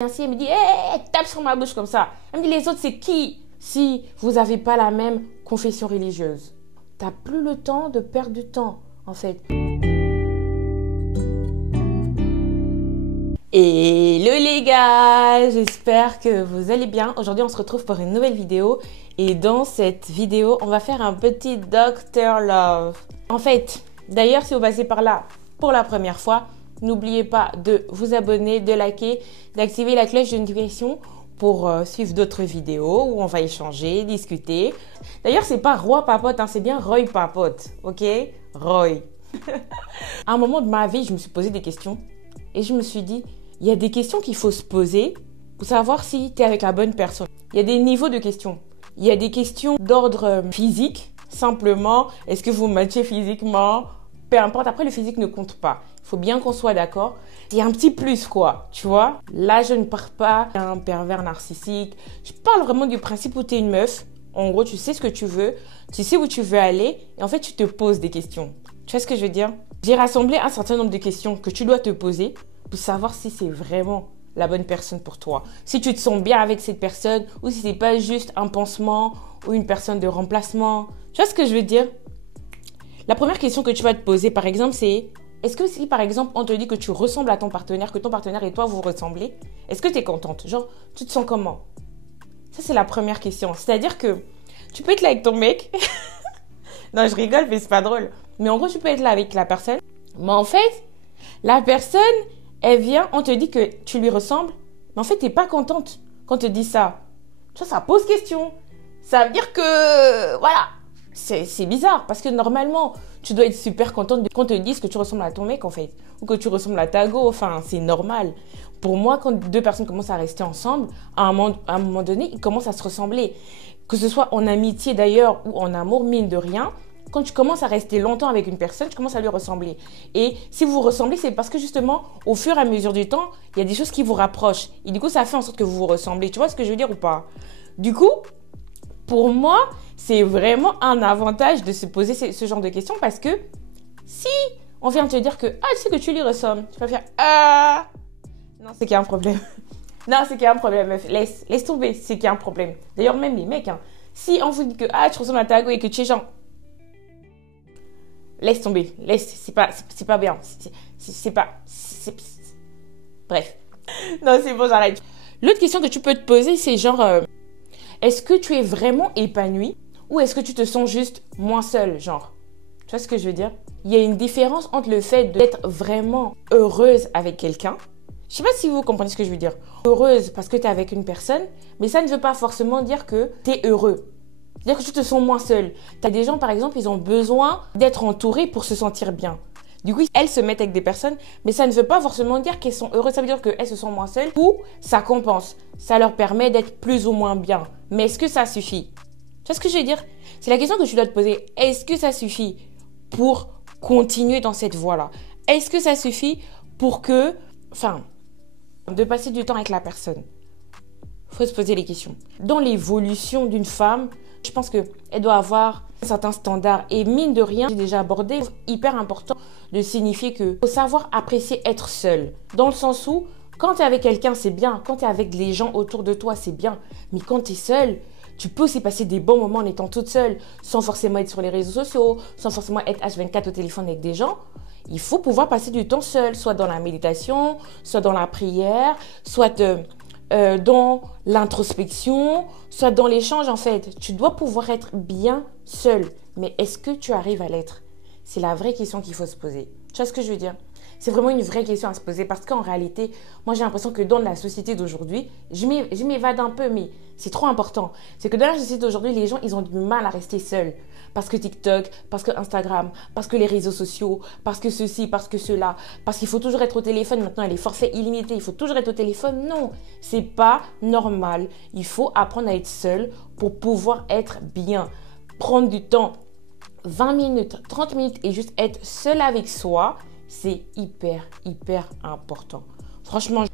Ainsi, elle me dit, hé, tape sur ma bouche comme ça. Elle me dit, les autres, c'est qui? Si vous n'avez pas la même confession religieuse, t'as plus le temps de perdre du temps, en fait. Hello les gars, j'espère que vous allez bien. Aujourd'hui, on se retrouve pour une nouvelle vidéo. Et dans cette vidéo, on va faire un petit Dr. Love. En fait, d'ailleurs, si vous passez par là pour la première fois, n'oubliez pas de vous abonner, de liker, d'activer la cloche de notification pour suivre d'autres vidéos où on va échanger, discuter. D'ailleurs, c'est pas Roi Papote, hein, c'est bien Roy Papote, ok? Roy. À un moment de ma vie, je me suis posé des questions et je me suis dit, il y a des questions qu'il faut se poser pour savoir si tu es avec la bonne personne. Il y a des niveaux de questions. Il y a des questions d'ordre physique, simplement, est-ce que vous matchez physiquement? Peu importe, après le physique ne compte pas. Il faut bien qu'on soit d'accord. Il y a un petit plus quoi, tu vois. Là, je ne parle pas d'un pervers narcissique. Je parle vraiment du principe où tu es une meuf. En gros, tu sais ce que tu veux, tu sais où tu veux aller et en fait, tu te poses des questions. Tu vois ce que je veux dire? J'ai rassemblé un certain nombre de questions que tu dois te poser pour savoir si c'est vraiment la bonne personne pour toi. Si tu te sens bien avec cette personne ou si c'est pas juste un pansement ou une personne de remplacement. Tu vois ce que je veux dire? La première question que tu vas te poser, par exemple, c'est est-ce que si, par exemple, on te dit que tu ressembles à ton partenaire, que ton partenaire et toi, vous ressemblez, est-ce que tu es contente? Genre, tu te sens comment? Ça, c'est la première question. C'est-à-dire que tu peux être là avec ton mec. Non, je rigole, mais c'est pas drôle. Mais en gros, tu peux être là avec la personne. Mais en fait, la personne, elle vient, on te dit que tu lui ressembles. Mais en fait, tu n'es pas contente quand on te dit ça. Ça pose question. Ça veut dire que, voilà, c'est bizarre. Parce que normalement, tu dois être super contente qu'on te dise que tu ressembles à ton mec, en fait. Ou que tu ressembles à ta go. Enfin, c'est normal. Pour moi, quand deux personnes commencent à rester ensemble, à un moment donné, ils commencent à se ressembler. Que ce soit en amitié d'ailleurs ou en amour, mine de rien, quand tu commences à rester longtemps avec une personne, tu commences à lui ressembler. Et si vous vous ressemblez, c'est parce que justement, au fur et à mesure du temps, il y a des choses qui vous rapprochent. Et du coup, ça fait en sorte que vous vous ressemblez. Tu vois ce que je veux dire ou pas? Du coup, pour moi, c'est vraiment un avantage de se poser ce genre de questions parce que si on vient te dire que « Ah, tu sais que tu lui ressembles », tu vas faire « Ah !» Non, c'est qu'il y a un problème. Non, c'est qu'il y a un problème, meuf. Laisse tomber, c'est qu'il y a un problème. D'ailleurs, même les mecs, hein, si on vous dit que « Ah, tu ressembles à ta go et que tu es genre… » Laisse tomber, c'est pas bien. Bref. Non, c'est bon, j'arrête. L'autre question que tu peux te poser, c'est genre, est-ce que tu es vraiment épanoui ou est-ce que tu te sens juste moins seule, genre? Tu vois ce que je veux dire? Il y a une différence entre le fait d'être vraiment heureuse avec quelqu'un. Je sais pas si vous comprenez ce que je veux dire. Heureuse parce que tu es avec une personne, mais ça ne veut pas forcément dire que tu es heureux. C'est-à-dire que tu te sens moins seul. Tu as des gens, par exemple, ils ont besoin d'être entourés pour se sentir bien. Du coup, elles se mettent avec des personnes, mais ça ne veut pas forcément dire qu'elles sont heureuses. Ça veut dire qu'elles se sentent moins seules ou ça compense. Ça leur permet d'être plus ou moins bien. Mais est-ce que ça suffit? Tu vois ce que je veux dire? C'est la question que tu dois te poser. Est-ce que ça suffit pour continuer dans cette voie-là? Est-ce que ça suffit pour que… Enfin, de passer du temps avec la personne? Il faut se poser les questions. Dans l'évolution d'une femme, je pense qu'elle doit avoir un certain standard. Et mine de rien, j'ai déjà abordé, c'est hyper important de signifier qu'il faut savoir apprécier être seul. Dans le sens où, quand tu es avec quelqu'un, c'est bien. Quand tu es avec les gens autour de toi, c'est bien. Mais quand tu es seul, tu peux aussi passer des bons moments en étant toute seule, sans forcément être sur les réseaux sociaux, sans forcément être H24 au téléphone avec des gens. Il faut pouvoir passer du temps seul, soit dans la méditation, soit dans la prière, soit dans l'introspection, soit dans l'échange en fait. Tu dois pouvoir être bien seul. Mais est-ce que tu arrives à l'être? C'est la vraie question qu'il faut se poser. Tu vois ce que je veux dire? C'est vraiment une vraie question à se poser parce qu'en réalité, moi j'ai l'impression que dans la société d'aujourd'hui, je m'évade un peu, mais c'est trop important. C'est que dans la société d'aujourd'hui, les gens, ils ont du mal à rester seuls. Parce que TikTok, parce que Instagram, parce que les réseaux sociaux, parce que ceci, parce que cela, parce qu'il faut toujours être au téléphone. Maintenant, il y a les forfaits illimités, il faut toujours être au téléphone. Non, c'est pas normal. Il faut apprendre à être seul pour pouvoir être bien. Prendre du temps, 20 minutes, 30 minutes et juste être seul avec soi, c'est hyper important. Franchement,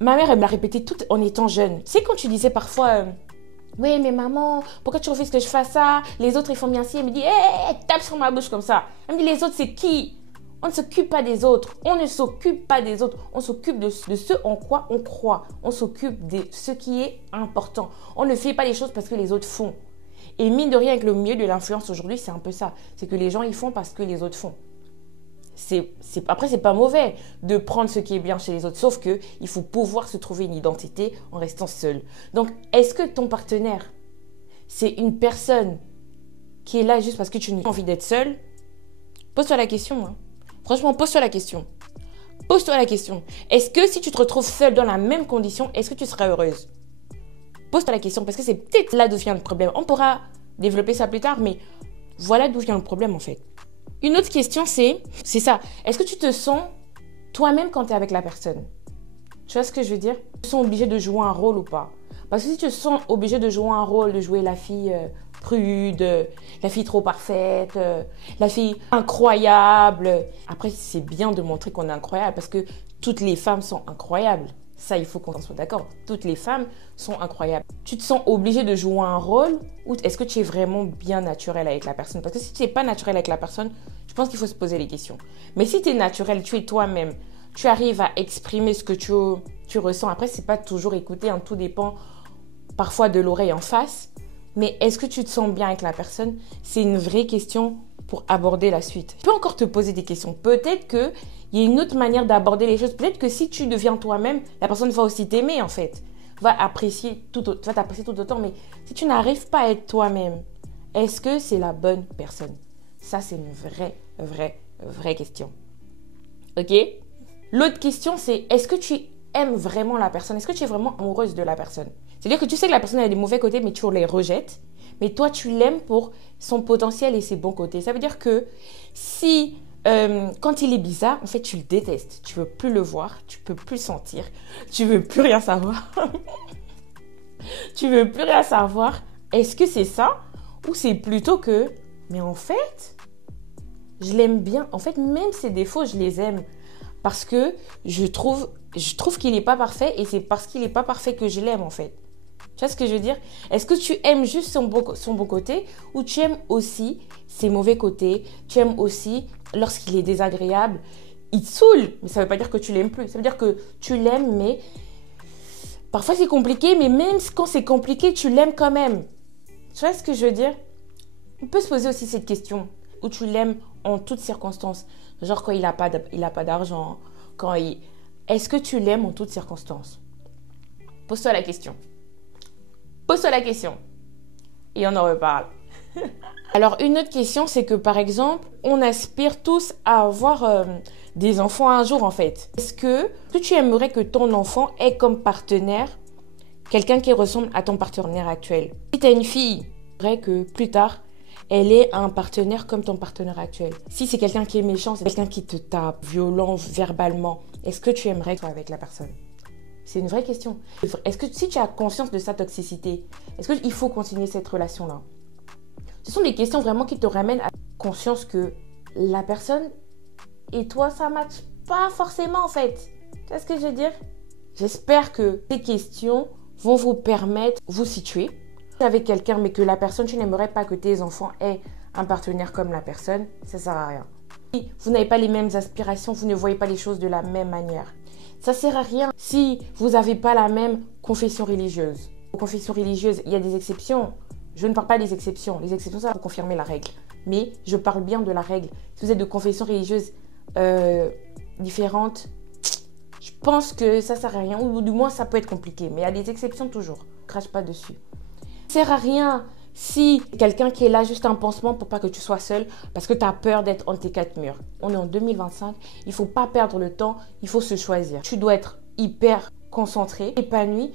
ma mère, elle me l'a répété tout en étant jeune. Tu sais, quand tu disais parfois… Oui, mais maman, pourquoi tu refuses que je fasse ça? Les autres, ils font bien ci. Elle me dit, hé, tape sur ma bouche comme ça. Elle me dit, les autres, c'est qui? On ne s'occupe pas des autres. On ne s'occupe pas des autres. On s'occupe de ce en quoi on croit. On s'occupe de ce qui est important. On ne fait pas les choses parce que les autres font. Et mine de rien, avec le milieu de l'influence aujourd'hui, c'est un peu ça. C'est que les gens, ils font parce que les autres font. Après, c'est pas mauvais de prendre ce qui est bien chez les autres. Sauf qu'il faut pouvoir se trouver une identité en restant seul. Donc, est-ce que ton partenaire, c'est une personne qui est là juste parce que tu n'as pas envie d'être seul? Pose-toi la question, hein. Franchement, pose-toi la question. Pose-toi la question. Est-ce que si tu te retrouves seule dans la même condition, est-ce que tu seras heureuse? Pose-toi la question parce que c'est peut-être là d'où vient le problème. On pourra développer ça plus tard, mais voilà d'où vient le problème en fait. Une autre question, c'est ça. Est-ce que tu te sens toi-même quand tu es avec la personne? Tu vois ce que je veux dire? Tu te sens obligé de jouer un rôle ou pas? Parce que si tu te sens obligé de jouer un rôle, de jouer la fille prude, la fille trop parfaite, la fille incroyable. Après, c'est bien de montrer qu'on est incroyable parce que toutes les femmes sont incroyables. Ça, il faut qu'on soit d'accord. Toutes les femmes sont incroyables. Tu te sens obligé de jouer un rôle ou est-ce que tu es vraiment bien naturel avec la personne? Parce que si tu n'es pas naturel avec la personne, je pense qu'il faut se poser les questions. Mais si tu es naturel, tu es toi-même, tu arrives à exprimer ce que tu ressens. Après, c'est pas toujours écouter, hein, tout dépend parfois de l'oreille en face. Mais est-ce que tu te sens bien avec la personne? C'est une vraie question pour aborder la suite. Tu peux encore te poser des questions. Peut-être qu'il y a une autre manière d'aborder les choses. Peut-être que si tu deviens toi-même, la personne va aussi t'aimer en fait. Va t'apprécier tout autant. Mais si tu n'arrives pas à être toi-même, est-ce que c'est la bonne personne? Ça, c'est une vraie question. Ok? L'autre question, c'est est-ce que tu aimes vraiment la personne? Est-ce que tu es vraiment amoureuse de la personne? C'est-à-dire que tu sais que la personne a des mauvais côtés, mais tu les rejettes. Mais toi, tu l'aimes pour son potentiel et ses bons côtés. Ça veut dire que si, quand il est bizarre, en fait, tu le détestes. Tu veux plus le voir, tu peux plus le sentir, tu veux plus rien savoir. Tu veux plus rien savoir. Est-ce que c'est ça? Ou c'est plutôt que, mais en fait, je l'aime bien. En fait, même ses défauts, je les aime. Parce que je trouve qu'il n'est pas parfait et c'est parce qu'il n'est pas parfait que je l'aime en fait. Tu vois ce que je veux dire? Est-ce que tu aimes juste son bon côté ou tu aimes aussi ses mauvais côtés? Tu aimes aussi lorsqu'il est désagréable? Il te saoule, mais ça ne veut pas dire que tu l'aimes plus. Ça veut dire que tu l'aimes, mais parfois c'est compliqué, mais même quand c'est compliqué, tu l'aimes quand même. Tu vois ce que je veux dire? On peut se poser aussi cette question où tu l'aimes en toutes circonstances. Genre quand il n'a pas d'argent, Est-ce que tu l'aimes en toutes circonstances? Pose-toi la question. Pose-toi la question. Et on en reparle. Alors, une autre question, c'est que par exemple, on aspire tous à avoir des enfants un jour en fait. Est-ce que tu aimerais que ton enfant ait comme partenaire quelqu'un qui ressemble à ton partenaire actuel? Si tu as une fille, j'aimerais que plus tard, elle ait un partenaire comme ton partenaire actuel. Si c'est quelqu'un qui est méchant, c'est quelqu'un qui te tape, violent verbalement, est-ce que tu aimerais être avec la personne? C'est une vraie question. Est-ce que si tu as conscience de sa toxicité, est-ce qu'il faut continuer cette relation-là? Ce sont des questions vraiment qui te ramènent à conscience que la personne et toi, ça ne matche pas forcément en fait. Tu vois ce que je veux dire? J'espère que ces questions vont vous permettre de vous situer avec quelqu'un, mais que la personne, tu n'aimerais pas que tes enfants aient un partenaire comme la personne, ça ne sert à rien. Si vous n'avez pas les mêmes aspirations, vous ne voyez pas les choses de la même manière. Ça ne sert à rien si vous n'avez pas la même confession religieuse. Aux confessions religieuses, il y a des exceptions. Je ne parle pas des exceptions. Les exceptions, ça va confirmer la règle. Mais je parle bien de la règle. Si vous êtes de confessions religieuses différentes, je pense que ça ne sert à rien. Ou du moins, ça peut être compliqué. Mais il y a des exceptions toujours. Ne crache pas dessus. Ça ne sert à rien si quelqu'un qui est là juste un pansement pour pas que tu sois seul parce que tu as peur d'être entre tes quatre murs. On est en 2025, il ne faut pas perdre le temps, il faut se choisir. Tu dois être hyper concentré, épanoui.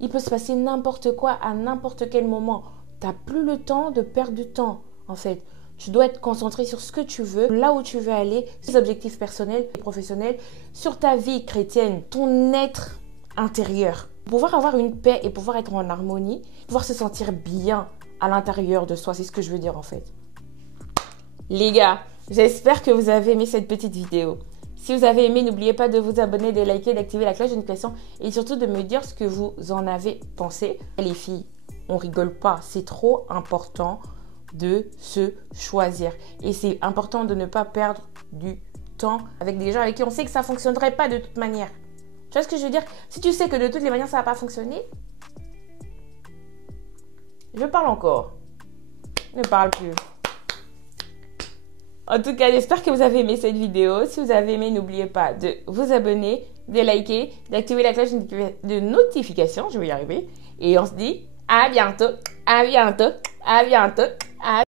Il peut se passer n'importe quoi à n'importe quel moment. Tu n'as plus le temps de perdre du temps en fait. Tu dois être concentré sur ce que tu veux, là où tu veux aller, tes objectifs personnels et professionnels, sur ta vie chrétienne, ton être intérieur. Pouvoir avoir une paix et pouvoir être en harmonie, pouvoir se sentir bien à l'intérieur de soi, c'est ce que je veux dire en fait. Les gars, j'espère que vous avez aimé cette petite vidéo. Si vous avez aimé, n'oubliez pas de vous abonner, de liker, d'activer la cloche de notification et surtout de me dire ce que vous en avez pensé. Les filles, on rigole pas, c'est trop important de se choisir. Et c'est important de ne pas perdre du temps avec des gens avec qui on sait que ça ne fonctionnerait pas de toute manière. Tu vois ce que je veux dire? Si tu sais que de toutes les manières, ça ne va pas fonctionner, je parle encore. Ne parle plus. En tout cas, j'espère que vous avez aimé cette vidéo. Si vous avez aimé, n'oubliez pas de vous abonner, de liker, d'activer la cloche de notification. Je vais y arriver. Et on se dit à bientôt, à bientôt, à bientôt.